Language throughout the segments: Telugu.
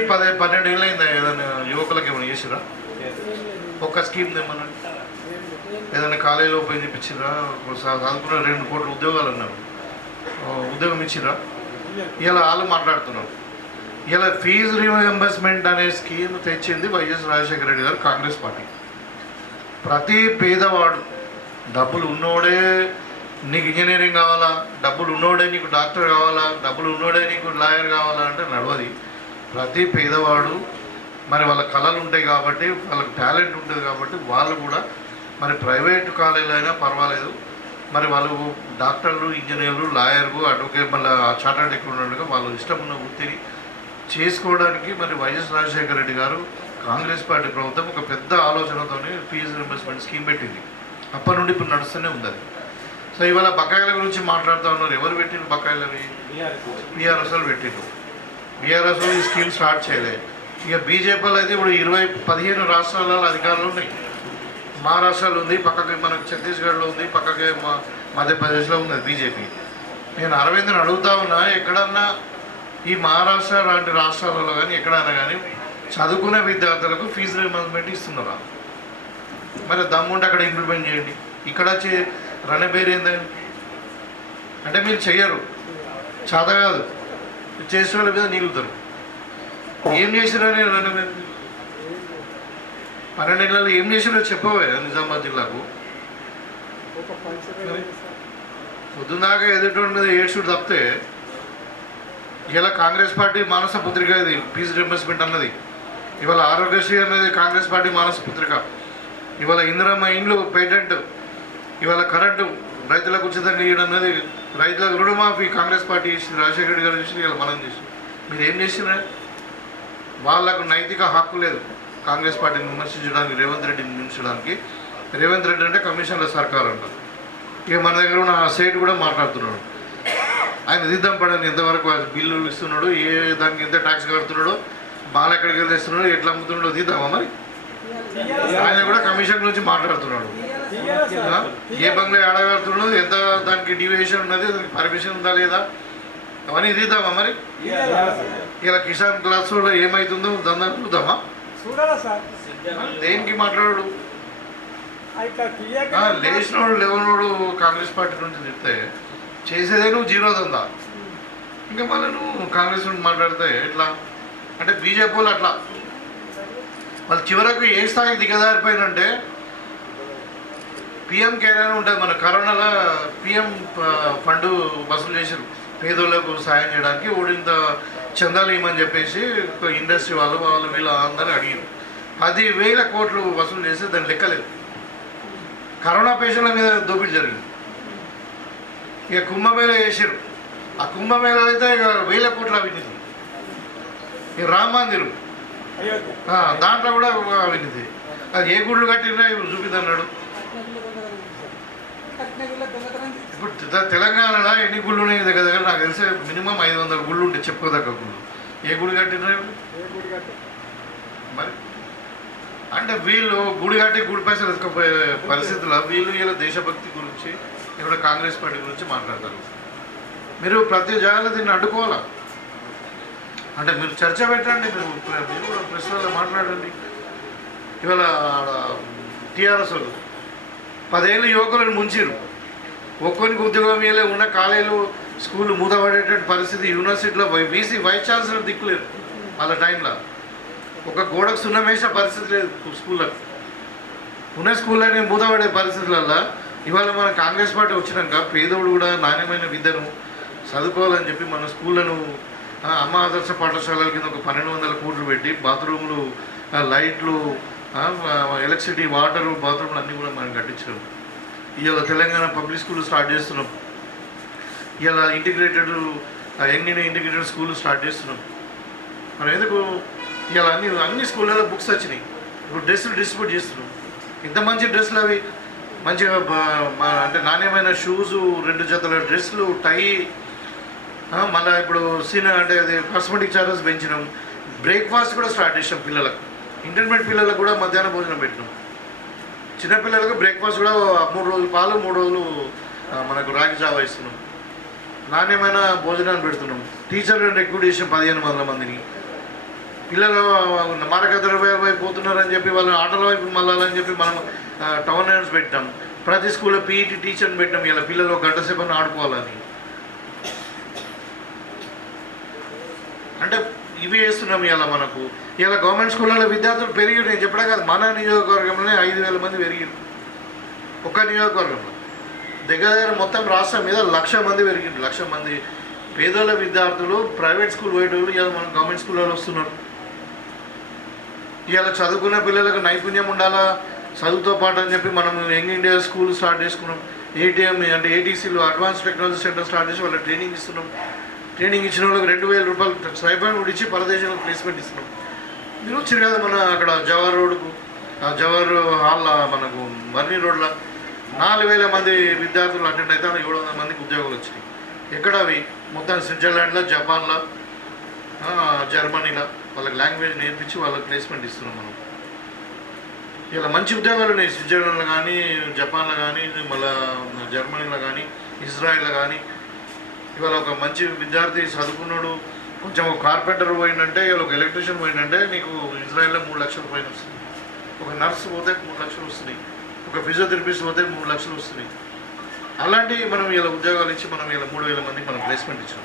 12 ఏళ్ళు అయిందా ఏదైనా యువకులకు ఏమైనా చేసిరా? ఒక్క స్కీమ్ ఏమన్నా ఏదైనా కాలేజీలో ఓపెన్ చేయించిరా? చదువుకున్న 2 కోట్ల ఉద్యోగాలు అన్నారు, ఉద్యోగం ఇచ్చిరా? ఇలా వాళ్ళు మాట్లాడుతున్నారు. ఇలా ఫీజు రీఎంబర్స్మెంట్ అనే స్కీమ్ తెచ్చింది వైఎస్ రాజశేఖర రెడ్డి గారు, కాంగ్రెస్ పార్టీ. ప్రతి పేదవాడు, డబ్బులు ఉన్నోడే నీకు ఇంజనీరింగ్ కావాలా, డబ్బులు ఉన్నోడే నీకు డాక్టర్ కావాలా, డబ్బులు ఉన్నోడే నీకు లాయర్ కావాలా అంటే నడవది. ప్రతి పేదవాడు మరి వాళ్ళ కళలు ఉంటాయి కాబట్టి, వాళ్ళకి టాలెంట్ ఉంటుంది కాబట్టి వాళ్ళు కూడా మరి ప్రైవేటు కాలేజీలు అయినా పర్వాలేదు, మరి వాళ్ళు డాక్టర్లు, ఇంజనీర్లు, లాయర్లు, అడ్వకేట్, మళ్ళీ చార్టర్డ్ అకౌంటెంట్గా వాళ్ళు ఇష్టం ఉన్న వృత్తిని చేసుకోవడానికి మరి వైఎస్ రాజశేఖర రెడ్డి గారు, కాంగ్రెస్ పార్టీ ప్రభుత్వం ఒక పెద్ద ఆలోచనతో ఫీజు రింబర్స్మెంట్ స్కీమ్ పెట్టింది. అప్పటి నుండి ఇప్పుడు నడుస్తూనే ఉంది అది. సో ఇవాళ బకాయిల గురించి మాట్లాడుతూ ఉన్నారు. ఎవరు పెట్టిండ్రు బకాయిలు? అవి బీఆర్ఎస్ వాళ్ళు పెట్టిండ్రు. బీఆర్ఎస్ ఈ స్కీమ్ స్టార్ట్ చేయలేదు. ఇక బీజేపీలో అయితే ఇప్పుడు 15 రాష్ట్రాలలో అధికారులు ఉన్నాయి. మహారాష్ట్రలో ఉంది, పక్కకి మనకు ఛత్తీస్గఢ్లో ఉంది, పక్కకి మధ్యప్రదేశ్లో ఉంది బీజేపీ. నేను అరవింద్ని అడుగుతా ఉన్నా, ఎక్కడన్నా ఈ మహారాష్ట్ర లాంటి రాష్ట్రాలలో కానీ ఎక్కడైనా కానీ చదువుకునే విద్యార్థులకు ఫీజు రీయింబర్స్మెంట్ ఇస్తున్నారా? మరి దమ్ముంటే అక్కడ ఇంప్లిమెంట్ చేయండి. ఇక్కడ రణబేరు ఏందని అంటే మీరు చెయ్యరు, చేత కాదు, చేసిన వాళ్ళ మీద నిలుగుతారు. ఏం చేసిరని రణబేరు 12 ఏళ్ళలో ఏం చేసిరో చెప్పవే నిజామాబాద్ జిల్లాకు. పొద్దున్నాక ఎదుటి ఏడ్చుడు తప్పితే ఇలా కాంగ్రెస్ పార్టీ మానస పుత్రిక ఇది ఫీజు రింబర్స్మెంట్ అన్నది. ఇవాళ ఆరోగ్యశ్రీ అనేది కాంగ్రెస్ పార్టీ మానస పుత్రిక. ఇవాళ ఇందిరమ్మ ఇండ్లు పేటెంట్, ఇవాళ కరెంటు రైతులకు ఉచితంగా ఇవ్వడం అనేది, రైతులకు రుణమాఫీ కాంగ్రెస్ పార్టీ చేసింది, రాజశేఖర రెడ్డి గారు చేసింది, ఇలా మనం చేసింది. మీరు ఏం చేసినా వాళ్ళకు నైతిక హక్కు లేదు కాంగ్రెస్ పార్టీని విమర్శించడానికి, రేవంత్ రెడ్డిని విమర్శించడానికి. రేవంత్ రెడ్డి అంటే కమిషన్ల సర్కారు అంటారు. ఇక మన దగ్గర ఉన్న స్టేట్ కూడా మాట్లాడుతున్నాడు. ఆయన దిద్దం పడని ఎంతవరకు బిల్లు ఇస్తున్నాడు, ఏ దానికి ఎంత ట్యాక్స్ కడుతున్నాడో, బాల్ ఎక్కడికి వెళ్ళి తెస్తున్నాడో, ఎట్లా అమ్ముతున్నాడో దిద్దామా మరి. ఆయన కూడా కమిషన్ గురించి మాట్లాడుతున్నాడు. ఏ బంగ్లా ఏడగడుతున్నాడో, ఎంత దానికి డివియేషన్ ఉన్నది, దానికి పర్మిషన్ ఉందా లేదా, అవన్నీ దిద్దామా మరి. ఇలా కిసాన్ క్లాసులో ఏమవుతుందో దందా చూద్దామా? దేనికి మాట్లాడు? లేచినోడు లేవనోడు కాంగ్రెస్ పార్టీ నుంచి చెప్తే చేసేదే నువ్వు జీరో దందా, ఇంకా మళ్ళీ నువ్వు కాంగ్రెస్ నుండి మాట్లాడితే ఎట్లా అంటే బీజేపీ వాళ్ళు అట్లా వాళ్ళు చివరకు ఏ స్థాయికి దిగజారిపోయినంటే, పిఎం కేర్ అని ఉంటుంది మన కరోనాలో, పిఎం ఫండ్ వసూలు చేశారు పేదోళ్ళకు సాయం చేయడానికి. ఓడింత చందాలు ఇవ్వమని చెప్పేసి ఇండస్ట్రీ వాళ్ళు వీళ్ళు అందరూ అడిగారు. 10,000 కోట్లు వసూలు చేస్తే దాని లెక్కలేదు. కరోనా పేషెంట్ల మీద దోపిడీ జరిగింది. ఇక కుంభమేళ చేశారు. ఆ కుంభమేళ అయితే ఇక 1000 కోట్ల అవినీతి. ఇక రామ మందిరం దాంట్లో కూడా అవినీతి. అది ఏ గుళ్ళు కట్టినా ఇప్పుడు చూపిద్దన్నాడు. ఇప్పుడు తెలంగాణలో ఎన్ని గుళ్ళు ఉన్నాయి దగ్గర దగ్గర నాకు తెలిసి మినిమం 500 గుళ్ళు ఉంటాయి చెప్పుకోదగ్గ గుళ్ళు. ఏ గుడి కట్టినా మరి అంటే వీళ్ళు గుడి కట్టి గుడి పైసలు ఎత్తుకపోయే పరిస్థితుల్లో వీళ్ళు ఇలా దేశభక్తి గురించి, ఇక్కడ కాంగ్రెస్ పార్టీ గురించి మాట్లాడతారు. మీరు ప్రతి జాగాలో దీన్ని అడ్డుకోవాలా అంటే మీరు చర్చ పెట్టండి, మీరు కూడా ప్రెస్లలో మాట్లాడండి. ఇవాళ టీఆర్ఎస్ వాళ్ళు 10 ఏళ్ళు యువకులను ముంచిరు, ఒక్కొనికి ఉద్యోగం ఇవ్వలే, ఉన్న కాలేజీలు స్కూళ్ళు మూతపడేటువంటి పరిస్థితి. యూనివర్సిటీలో బీసీ వైస్ ఛాన్సలర్ దిక్కులేరు వాళ్ళ టైంలో. ఒక గోడకు సున్నం వేసే పరిస్థితి లేదు స్కూళ్ళకు. ఉన్న స్కూళ్ళని మూతపడే పరిస్థితులలో ఇవాళ మన కాంగ్రెస్ పార్టీ వచ్చినాక పేదోడు కూడా నాణ్యమైన విద్యను చదువుకోవాలని చెప్పి మన స్కూళ్ళను అమ్మ ఆదర్శ పాఠశాలల కింద ఒక 1200 కోట్లు పెట్టి బాత్రూములు, లైట్లు, ఎలక్ట్రిసిటీ, వాటరు, బాత్రూమ్లు అన్నీ కూడా మనం కట్టించినాం. ఇవాళ తెలంగాణ పబ్లిక్ స్కూల్ స్టార్ట్ చేస్తున్నాం. ఇవాళ ఇంటిగ్రేటెడ్ స్కూల్ స్టార్ట్ చేస్తున్నాం. మనం ఎందుకు ఇవాళ అన్ని స్కూళ్ళలో బుక్స్ వచ్చినాయి. ఇప్పుడు డ్రెస్సులు డిస్ట్రిబ్యూట్ చేస్తున్నాం. ఇంత మంచి డ్రెస్సులు అవి మంచిగా అంటే నాణ్యమైన షూజు, 2 జతల డ్రెస్సులు, టై, మళ్ళీ ఇప్పుడు అంటే అది కాస్మెటిక్ చార్జెస్ పెంచినాం. బ్రేక్ఫాస్ట్ కూడా స్టార్ట్ చేసాం పిల్లలకు. ఇంటర్మీడియట్ పిల్లలకు కూడా మధ్యాహ్న భోజనం పెట్టినాం. చిన్నపిల్లలకు బ్రేక్ఫాస్ట్ కూడా 3 రోజులు పాలు, 3 రోజులు మనకు రాగి జావా ఇస్తున్నాం. నాణ్యమైన భోజనాన్ని పెడుతున్నాం. టీచర్లను రిక్రూట్ చేసాం 1500 మందిని. పిల్లలు మారక ద్రవ్యాల వైపు పోతున్నారని చెప్పి వాళ్ళని ఆటల వైపు మళ్ళాలని చెప్పి మనం టోర్నమెంట్స్ పెట్టాం. ప్రతి స్కూల్లో పీఈటీ టీచర్ని పెట్టాం. ఇలా పిల్లలు ఒక గంట సేపు ఆడుకోవాలని. అంటే ఇవి వేస్తున్నాం. ఇలా మనకు ఇలా గవర్నమెంట్ స్కూళ్ళలో విద్యార్థులు పెరిగారు. నేను చెప్పడం కాదు, మన నియోజకవర్గంలోనే 5,000 మంది పెరిగారు. ఒక్క నియోజకవర్గంలో దగ్గర దగ్గర మొత్తం రాష్ట్రం మీద 1,00,000 మంది పెరిగింది. 1,00,000 మంది పేదోళ్ళ విద్యార్థులు ప్రైవేట్ స్కూల్ పోయేటోళ్ళు ఇలా మన గవర్నమెంట్ స్కూళ్ళలో వస్తున్నారు. ఇలా చదువుకున్న పిల్లలకు నైపుణ్యం ఉండాలా చదువుతో పాటు అని చెప్పి మనం యంగ్ ఇండియా స్కూల్ స్టార్ట్ చేసుకున్నాం. ఏటీఎం అంటే ఏటీసీలు అడ్వాన్స్ టెక్నాలజీ సెంటర్ స్టార్ట్ చేసి వాళ్ళకి ట్రైనింగ్ ఇస్తున్నాం. ట్రైనింగ్ ఇచ్చిన వాళ్ళకి 2,000 రూపాయలు స్టైపెండ్ కూడా ఇచ్చి పరదేశంలో ప్లేస్మెంట్ ఇస్తున్నాం. మీరు వచ్చారు కదా మన అక్కడ జవహర్ రోడ్డుకు, జవహర్ హాల్ మనకు మర్ని రోడ్లో 4,000 మంది విద్యార్థులు అటెండ్ అయితే 700 మందికి ఉద్యోగాలు వచ్చినాయి. ఎక్కడ అవి మొత్తం స్విట్జర్లాండ్లో, జపాన్లో, జర్మనీలో వాళ్ళకి లాంగ్వేజ్ నేర్పించి వాళ్ళకి ప్లేస్మెంట్ ఇస్తున్నాం మనం. ఇలా మంచి ఉద్యోగాలు ఉన్నాయి స్విట్జర్లాండ్లో కానీ, జపాన్లో కానీ, మళ్ళీ జర్మనీలో కానీ, ఇజ్రాయిల్లో కానీ. ఇవాళ ఒక మంచి విద్యార్థి చదువుకున్నాడు, కొంచెం ఒక కార్పెంటర్ పోయిందంటే, ఇవాళ ఒక ఎలక్ట్రీషియన్ పోయిందంటే నీకు ఇజ్రాయిల్లో 3 లక్షల పైన వస్తుంది. ఒక నర్స్ పోతే 3 లక్షలు వస్తున్నాయి. ఒక ఫిజియోథెరపిస్ట్ పోతే 3 లక్షలు వస్తున్నాయి. అలాంటివి మనం ఇలా ఉద్యోగాలు ఇచ్చి మనం ఇలా 3,000 మందికి మనం ప్లేస్మెంట్ ఇచ్చాం.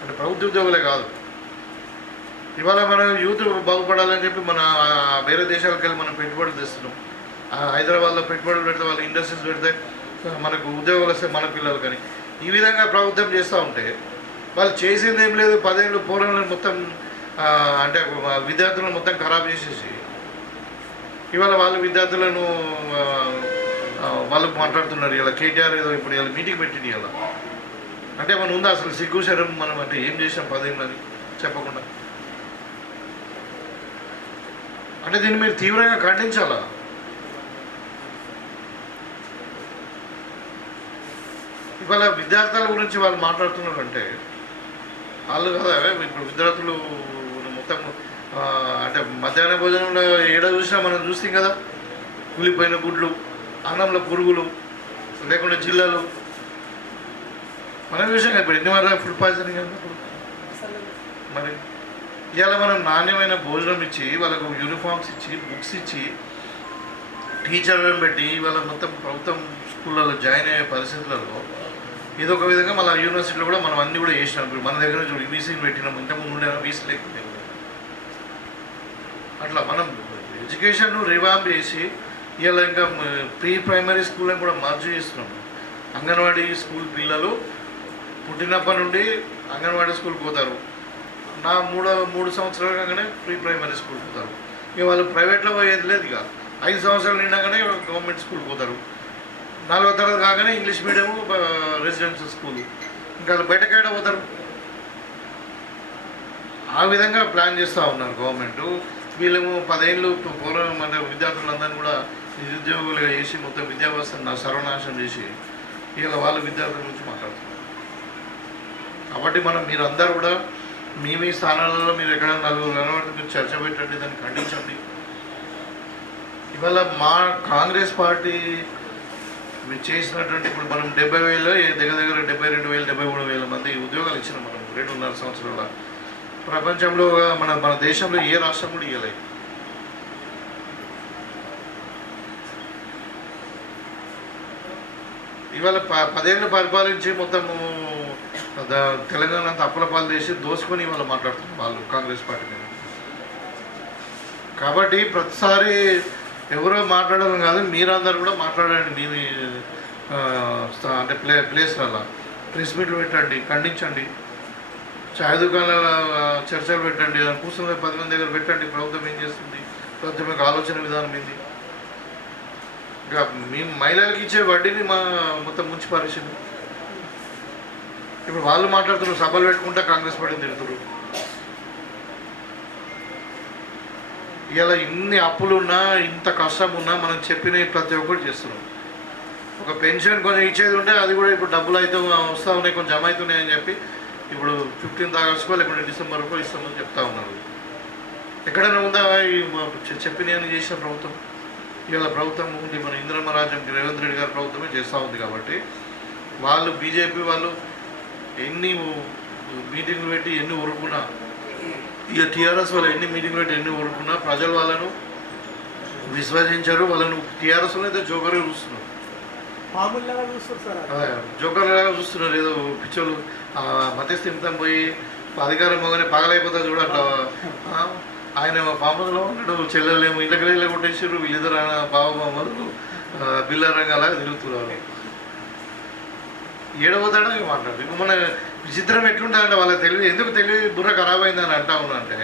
అంటే ప్రభుత్వ ఉద్యోగాలే కాదు. ఇవాళ మనం యూత్ బాగుపడాలని చెప్పి మన వేరే దేశాలకు వెళ్ళి మనం పెట్టుబడులు తెస్తున్నాం. హైదరాబాద్లో పెట్టుబడులు పెడితే వాళ్ళు ఇండస్ట్రీస్ పెడితే మనకు ఉద్యోగాలు వస్తే మన పిల్లలు. కానీ ఈ విధంగా ప్రభుత్వం చేస్తూ ఉంటే వాళ్ళు చేసింది ఏం లేదు. 10 ఏళ్ళు పోరాలను మొత్తం అంటే విద్యార్థులను మొత్తం ఖరాబ్ చేసేసి ఇవాళ వాళ్ళు విద్యార్థులను వాళ్ళకు మాట్లాడుతున్నారు. ఇలా కేటీఆర్ ఏదో ఇప్పుడు ఇలా మీటింగ్ పెట్టింది. ఇలా అంటే మనం ఉందా అసలు సిగ్గు శరం మనం అంటే ఏం చేసాం 10 ఏళ్ళు అని చెప్పకుండా? అంటే దీన్ని మీరు తీవ్రంగా ఖండించాలా? ఇవాళ విద్యార్థుల గురించి వాళ్ళు మాట్లాడుతున్నారంటే వాళ్ళు కదా ఇప్పుడు విద్యార్థులు మొత్తం అంటే మధ్యాహ్న భోజనంలో ఏడ చూసినా మనం చూస్తాం కదా, కూలిపోయిన గుడ్లు, అన్నంలో పురుగులు, లేకుండా జిల్లాలు మనం చూసాం కదా. ఇప్పుడు ఎన్ని వారాలు ఫుడ్ పాయిజనింగ్ అన్నప్పుడు మరి ఇవాళ మనం నాణ్యమైన భోజనం ఇచ్చి వాళ్ళకు యూనిఫామ్స్ ఇచ్చి బుక్స్ ఇచ్చి టీచర్లను పెట్టి ఇవాళ మొత్తం ప్రభుత్వం స్కూళ్ళలో జాయిన్ అయ్యే పరిస్థితులలో ఇదొక విధంగా మళ్ళీ యూనివర్సిటీలో కూడా మనం అన్నీ కూడా చేసినాం. ఇప్పుడు మన దగ్గర చూడు వీసీని పెట్టినాం, ఇంతకుముందు ఉండే వీసీ లేకుండా. అట్లా మనం ఎడ్యుకేషన్ రివాంప్ చేసి ఇలా ఇంకా ప్రీ ప్రైమరీ స్కూల్ని కూడా మార్చి చేస్తున్నాం. అంగన్వాడీ స్కూల్ పిల్లలు పుట్టినప్పటి నుండి అంగన్వాడీ స్కూల్కి పోతారు. నా 3 సంవత్సరాలు కాగానే ప్రీ ప్రైమరీ స్కూల్ పోతారు. ఇక వాళ్ళు ప్రైవేట్లో పోయేది లేదు. ఇక 5 సంవత్సరాలు నిండాగానే గవర్నమెంట్ స్కూల్ పోతారు. 4వ తరగతి కాగానే ఇంగ్లీష్ మీడియము రెసిడెన్షియల్ స్కూల్. ఇంకా వాళ్ళు బయటకేడ పోతారు. ఆ విధంగా ప్లాన్ చేస్తూ ఉన్నారు గవర్నమెంట్. వీళ్ళేమో 10 ఏళ్ళు పూర్వం అంటే విద్యార్థులందరినీ కూడా నిరుద్యోగులుగా చేసి మొత్తం విద్యా వ్యవస్థను సర్వనాశనం చేసి ఇలా వాళ్ళ విద్యార్థుల గురించి మాట్లాడుతున్నారు. కాబట్టి మీరు అందరూ కూడా మీ స్థానాలలో మీరు ఎక్కడ నలుగురు కనబడితే మీరు చర్చ పెట్టండి, దాన్ని ఖండించండి. ఇవాళ మా కాంగ్రెస్ పార్టీ చేసినటువంటి ఇప్పుడు మనం 70,000 దగ్గర దగ్గర 72,000 73,000 మంది ఉద్యోగాలు ఇచ్చినాం మనం 2.5 సంవత్సరాల. ప్రపంచంలో మన దేశంలో ఏ రాష్ట్రం కూడా ఇవ్వలేదు. ఇవాళ 10 ఏళ్ళు పరిపాలించి మొత్తము తెలంగాణ అంతా అప్పుల పాలు చేసి దోసుకొని ఇవాళ మాట్లాడుతున్నారు వాళ్ళు కాంగ్రెస్ పార్టీ మీద. కాబట్టి ప్రతిసారి ఎవరో మాట్లాడడం కాదు, మీరందరూ కూడా మాట్లాడండి. మీ అంటే ప్లేస్లలో ప్రెస్ మీట్లు పెట్టండి, ఖండించండి. చాయ్ దుకాణాల చర్చలు పెట్టండి, కూర్చుని 10 మంది దగ్గర పెట్టండి. ప్రభుత్వం ఏం చేస్తుంది, ప్రభుత్వం యొక్క ఆలోచన విధానం ఏంది. ఇంకా మేము మహిళలకు ఇచ్చే వడ్డీని మొత్తం ముంచి పారేసింది. ఇప్పుడు వాళ్ళు మాట్లాడుతున్నారు, సభలు పెట్టుకుంటే కాంగ్రెస్ పార్టీని తిడుతున్నారు. ఇలా ఇన్ని అప్పులున్నా ఇంత కష్టం ఉన్నా మనం చెప్పిన ప్రతి ఒక్కటి చేస్తున్నాం. ఒక పెన్షన్ కొంచెం ఇచ్చేది ఉంటే అది కూడా ఇప్పుడు డబ్బులు అయితే వస్తూ ఉన్నాయి, కొంచెం జమ అవుతున్నాయని చెప్పి ఇప్పుడు 15th ఆగస్టుకో లేకుంటే డిసెంబర్కో ఇస్తామని చెప్తా ఉన్నారు. ఎక్కడైనా ఉందా చెప్పినవి చేసిన ప్రభుత్వం? ఇవాళ ప్రభుత్వం ఉంది, మన ఇందిరమ్మ రాజ్యంకి రేవంత్ రెడ్డి గారి ప్రభుత్వమే చేస్తూ ఉంది. కాబట్టి వాళ్ళు బీజేపీ వాళ్ళు ఎన్ని మీటింగ్లు పెట్టి ఎన్ని ఉరుకున్నా ఇక టీఆర్ఎస్ వాళ్ళు ఎన్ని మీటింగ్లు పెట్టి ఎన్ని ఓడుకున్నా ప్రజలు వాళ్ళను విశ్వసించారు. వాళ్ళను టీఆర్ఎస్ వాళ్ళు అయితే జోకర్గా చూస్తున్నారు, జోకర్లాగా చూస్తున్నారు. ఏదో పిచ్చోళ్ళు మధ్యస్థిమితం పోయి అధికారం పోగానే పగలైపోతుంది చూడ అట్లా. ఆయన పాములో ఉన్నాడు, చెల్లెలేమో ఇళ్ళకి వెళ్ళి కొట్టేసారు. వీళ్ళిద్దరు ఆయన బావబామ్మలు బిల్లారంగా తిరుగుతున్నారు. ఏడవతాడో మాట్లాడు. ఇక మన విచిత్రం ఎట్లుంటుందంటే వాళ్ళ తెలివి ఎందుకు తెలివి బుర్ర ఖరాబ్ అయిందని అంటా ఉన్నా అంటే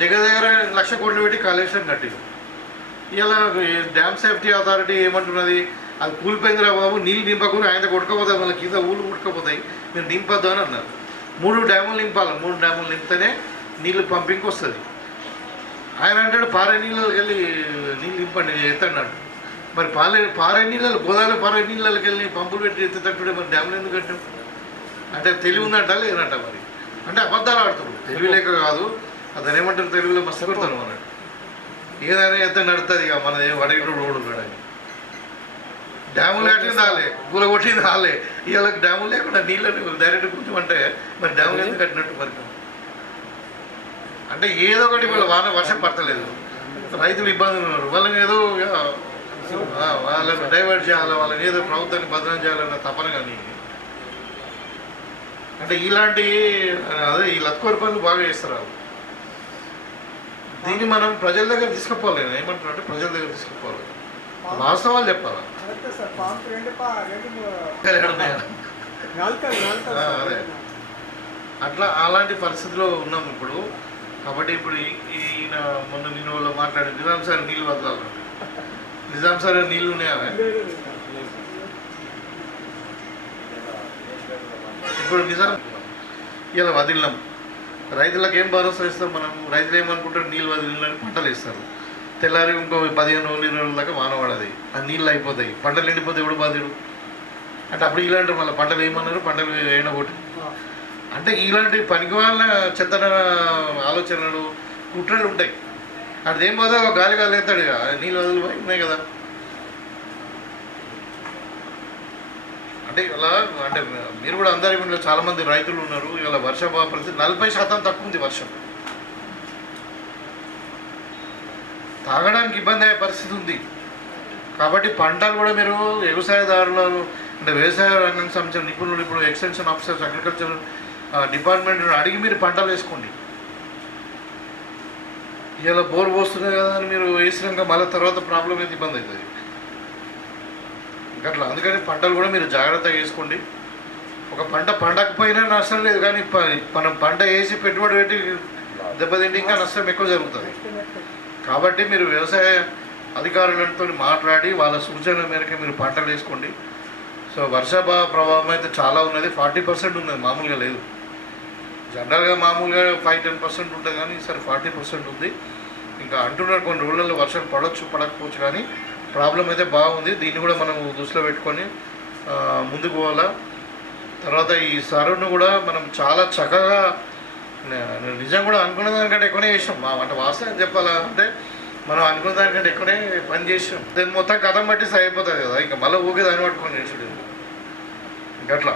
దగ్గర 1,00,000 కోట్లు పెట్టి కాళేశ్వరం కట్టింది. ఇలా డ్యామ్ సేఫ్టీ అథారిటీ ఏమంటున్నది, అది కూలిపోయిందిరా బాబు, నీళ్ళు నింపకుండా ఆయన కొట్టుకపోతాయి, వాళ్ళ కింద ఊళ్ళు కొట్టుకపోతాయి, మీరు నింపద్దు అని అన్నారు. 3 డ్యాములు నింపాలి, 3 డ్యాములు నింపితేనే నీళ్ళు పంపింగ్కి వస్తుంది. ఆయన అంటాడు పారే నీళ్ళకి వెళ్ళి నీళ్ళు నింపండి ఎత్తన్నాడు. మరి పారే నీళ్ళు గోదావరి పారే నీళ్ళకి వెళ్ళి పంపులు పెట్టి ఎత్తుతట్టుడే మరి డ్యాములు ఎందుకు కట్టాం అంటే తెలివి ఉందంట లేదంట. మరి అంటే అబద్ధాలు ఆడుతారు, తెలివి లేక కాదు. అతను ఏమంటారు తెలుగులో మస్తు కొడతాను అన్నాడు. ఏదైనా ఎత్త నడుతుంది ఇక మనది వడగడు రోడ్డు కాడని. డ్యాములు కట్టింది రాలే, పూల కొట్టింది రాలే, ఇవాళకి డ్యాములు లేకుండా నీళ్ళని డైరెక్ట్ కూర్చోమంటే మరి డ్యాములు ఎందుకు కట్టినట్టు మరి. అంటే ఏదో ఒకటి వాళ్ళ వర్షం పడతలేదు, రైతులు ఇబ్బందులు ఉన్నారు, వాళ్ళని ఏదో వాళ్ళని డైవర్ట్ చేయాలి, వాళ్ళని ఏదో ప్రభుత్వాన్ని భద్రం చేయాలన్న తపన. కానీ అంటే ఇలాంటి అదే ఈ లత్కోర పనులు బాగా చేస్తారు వాళ్ళు. దీన్ని మనం ప్రజల దగ్గర తీసుకుపోవాలి. నేను ఏమంటున్నా అంటే ప్రజల దగ్గర తీసుకుపోవాలి, వాస్తవాలు చెప్పాలి. అదే అట్లా అలాంటి పరిస్థితిలో ఉన్నాం ఇప్పుడు. కాబట్టి ఇప్పుడు ఈయన మొన్న నేను వాళ్ళు మాట్లాడి నిజాం సార్ నీళ్ళు వదలాలి, నిజాం సార్ నీళ్ళు ఉన్నాయా ఇప్పుడు నిజాం ఇలా వదిలినాం. రైతులకు ఏం భరోసా ఇస్తాం మనం? రైతులు ఏమనుకుంటారు, నీళ్ళు వదిలినని పంటలు ఇస్తారు, తెల్లారి ఇంకో 15 రోజులు 20 రోజుల దాకా వాన పడది, ఆ నీళ్ళు అయిపోతాయి, పంటలు ఎండిపోతే ఎవడు బాధ్యుడు అంటే అప్పుడు ఇలాంటి మళ్ళీ పంటలు ఏమన్నారు, పంటలు ఎండగొట్టి అంటే ఇలాంటి పనికి వాళ్ళ చెత్తన ఆలోచనలు కుట్రలు ఉంటాయి. అదేం పోదా గాలి గాలి ఎత్తాడు ఇక నీళ్ళు వదిలిపోయి ఉన్నాయి కదా. అంటే ఇలా అంటే మీరు కూడా అందరి ఇంట్లో చాలామంది రైతులు ఉన్నారు. ఇవాళ వర్షపాత పరిస్థితి 40% తక్కువ ఉంది వర్షం, తాగడానికి ఇబ్బంది అయ్యే పరిస్థితి ఉంది. కాబట్టి పంటలు కూడా మీరు వ్యవసాయదారులు అంటే వ్యవసాయ రంగానికి సంబంధించిన నిపుణులు ఇప్పుడు ఎక్స్టెన్షన్ ఆఫీసర్స్ అగ్రికల్చర్ డిపార్ట్మెంట్ అడిగి మీరు పంటలు వేసుకోండి. ఇలా బోర్ పోస్తున్నాయి కదా అని మీరు వేసినాక మళ్ళీ తర్వాత ప్రాబ్లం అయితే ఇబ్బంది అవుతుంది అట్లా. అందుకని పంటలు కూడా మీరు జాగ్రత్తగా వేసుకోండి. ఒక పంట పండకపోయినా నష్టం లేదు, కానీ మనం పంట వేసి పెట్టుబడి పెట్టి దెబ్బతింటే ఇంకా నష్టం ఎక్కువ జరుగుతుంది. కాబట్టి మీరు వ్యవసాయ అధికారులతో మాట్లాడి వాళ్ళ సూచనల మేరకు మీరు పంటలు వేసుకోండి. సో ప్రభావం అయితే చాలా ఉన్నది, 40% ఉన్నది, మామూలుగా లేదు. జనరల్గా మామూలుగా 5-10% ఉంటుంది, కానీ ఈసారి 40% ఉంది. ఇంకా అంటున్నారు కొన్ని రోజులలో వర్షం పడవచ్చు పడకపోవచ్చు, కానీ ప్రాబ్లం అయితే బాగుంది. దీన్ని కూడా మనం దృష్టిలో పెట్టుకొని ముందుకు పోవాలా. తర్వాత ఈ సరువును కూడా మనం చాలా చక్కగా నిజం కూడా అనుకున్న దానికంటే ఎక్కువనే చేసాం. అంటే వాస్తవం చెప్పాలా అంటే మనం అనుకున్న దానికంటే ఎక్కువనే పని చేసాం. దాన్ని మొత్తం కథం బట్టి అయిపోతుంది కదా, ఇంకా మళ్ళీ ఊగే దాన్ని పట్టుకొని నేర్చుడు ఇంకట్లా.